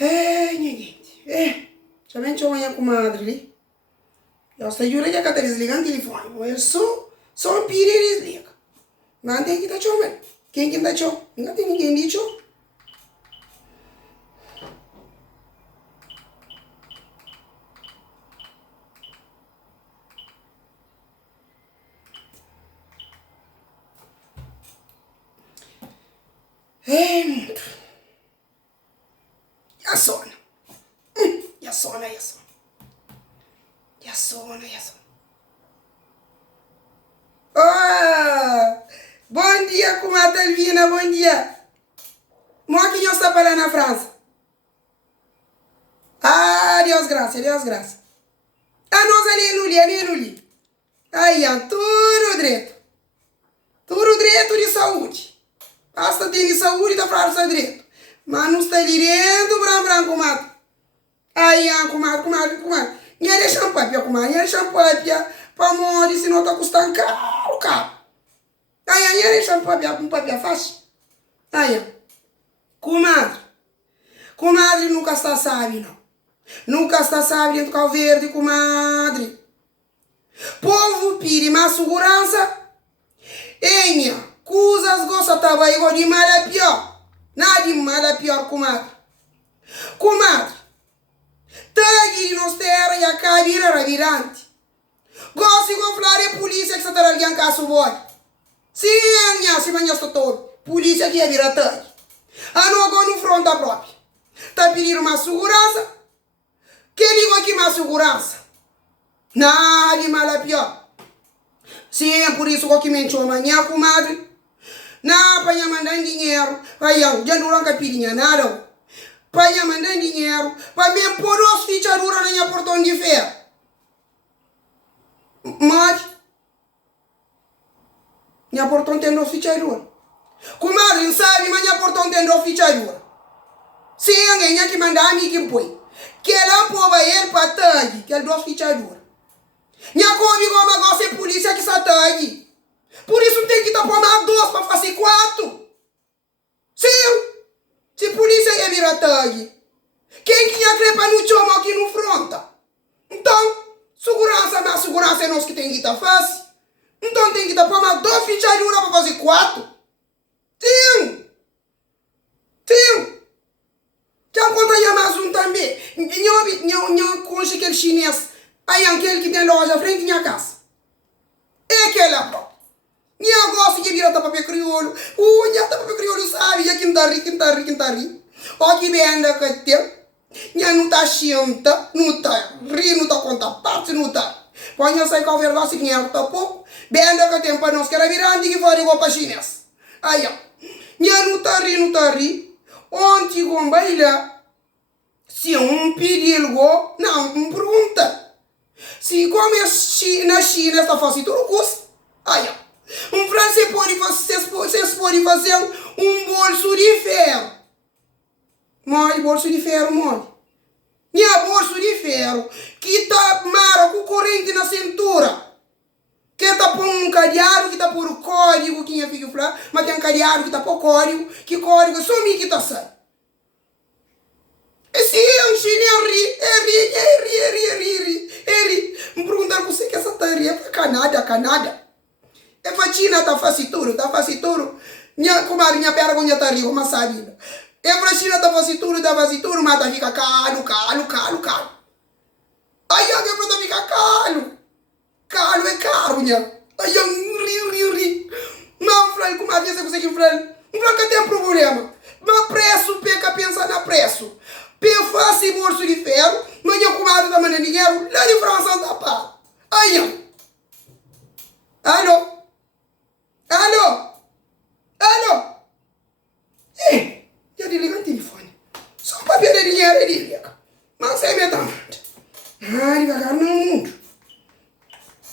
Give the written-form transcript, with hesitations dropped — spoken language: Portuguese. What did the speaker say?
Niente. Já vem a minha comadre ali. Eu estou jurando que a Catarina desliga o telefone. Mas só um pire e desliga. Não tem que dar tchau, mano. Quem que dá tchau? Não tem ninguém de tchau. Já sona. Já sona. Oh, bom dia, comadre Alvina, bom dia. Mo que não está para na França. Ah, Deus graça. Ah, nós ali no. Aí, tudo direito de saúde. Basta ter saúde da França direito. Mas não está direito, branco, comadre. Aí, comadre. Não é shampoo, comadre. Não é shampoo, para morrer, se não está custando caro. Aí, não é shampoo, papel fácil. Aí, comadre nunca está sabe, não. Nunca está sabe dentro do carro verde, comadre. Povo pide mais segurança. Enha, coisas gosta tava igual de mal é pior. Nada de mal é pior, comadre. Tagi de nos terra e a cabira ravirante. Gosto de falar de polícia que está trabalhando com a sua. Sim, se manhã estou todo. Polícia que é vira tagi. A não go no fronta própria. Tá pedindo uma segurança. Quem digo aqui mais segurança? Nada de mal é pior. Sim, por isso que me encheu amanhã, comadre. Não, para mandar dinheiro. Vai, já não ranca pirinha nada. Para mandar dinheiro. Para me pôr os fichaduras na minha portão de ferro. Mas, minha portão tem os fichaduras. Comadre, não sabe, mas minha portão tem os fichaduras. Sim, alguém que mandar a mim que põe. Que ela pôva ele para tangue, que ele dos fichaduras. Minha comigo é uma gosta de polícia que está tangue. Por isso tem que tapar mais 2 para fazer 4. Sim, se polícia ia virar tangue. Quem que ia crepa no chão aqui no fronta? Então, segurança é nós que tem que estar fácil. Então tem que tapar mais 2 fichaduras para fazer 4. Sim. Já conta mais um também. Não conche aquele chinês. Aí aquele que tem loja à frente da minha casa. É aquele lá, próprio. Não gosta de virar papel crioulo. Não papel crioulo sabe. Já quem tá ri. Ó que bem anda que tem. Não tá chianta. Não tá ri, não tá conta parte, não tá. Põe eu sair com a verdade que não tá pouco. Bem anda que tem para nós que era virando que faz igual para chinês. Aí, ó. Não tá ri. Ontem com baila. Se pedir algo, não, pergunta. Se como na China está fazendo tudo custa. Aí, ó. Francês pode fazer bolso de ferro. Bolso de ferro. Minha bolso de ferro que tá mara com corrente na cintura. Que tá por um cadeado que tá por código que fica falar, mas tem um cadeado que tá por código, que código só me que tá sai. E se um chinês ri. Me perguntar com você que essa taria é para Canadá. É para China, tá fazendo tudo. Minha comadre, minha pergunta tá rindo, mas sabe. É para China, tá fazendo tudo, mas tá fica caro. Aí alguém para ficar caro. Caro é caro, minha. Aí eu ri. Não, Fran, comadre, você consegue, Fran? Fran, que tem problema. Mas preço, peca pensar na preço. Faça bolso de ferro, mas minha comadre tá mandando dinheiro lá de França da pá. Aí, alô? Já desliga o telefone. Só para perder dinheiro ele liga. Mas você me dá. Devagar não.